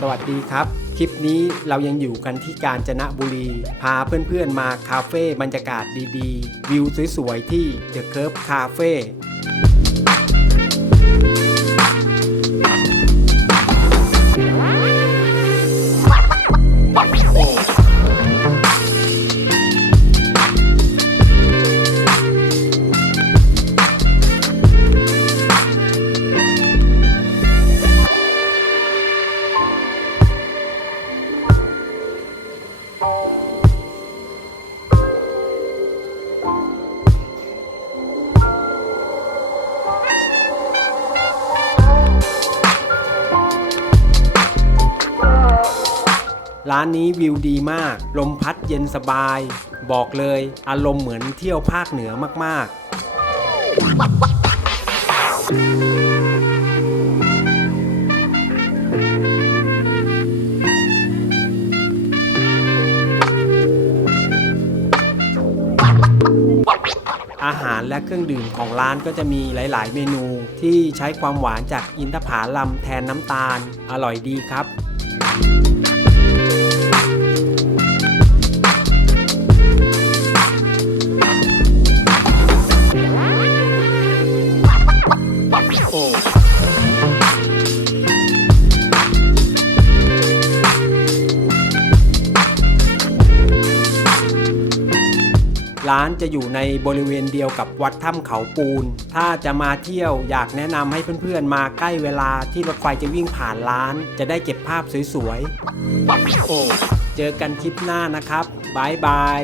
สวัสดีครับ คลิปนี้เรายังอยู่กันที่กาญจนบุรี พาเพื่อนๆมาคาเฟ่บรรยากาศดีๆ วิวสวยๆที่ The Curve Cafe ร้านนี้วิวดีมาก ลมพัดเย็นสบาย บอกเลยอารมณ์เหมือนเที่ยวภาคเหนือมาก ๆ อาหารและเครื่องดื่มของร้านก็จะมีหลาย ๆ เมนูที่ใช้ความหวานจากอินทผลัมแทนน้ำตาล อร่อยดีครับ ร้านจะอยู่ในบริเวณเดียวกับวัดถ้ำเขาปูน ถ้าจะมาเที่ยวอยากแนะนำให้เพื่อนๆ มาใกล้เวลาที่รถไฟจะวิ่งผ่านร้าน จะได้เก็บภาพสวยๆ โอ้ เจอกันคลิปหน้านะครับบายบาย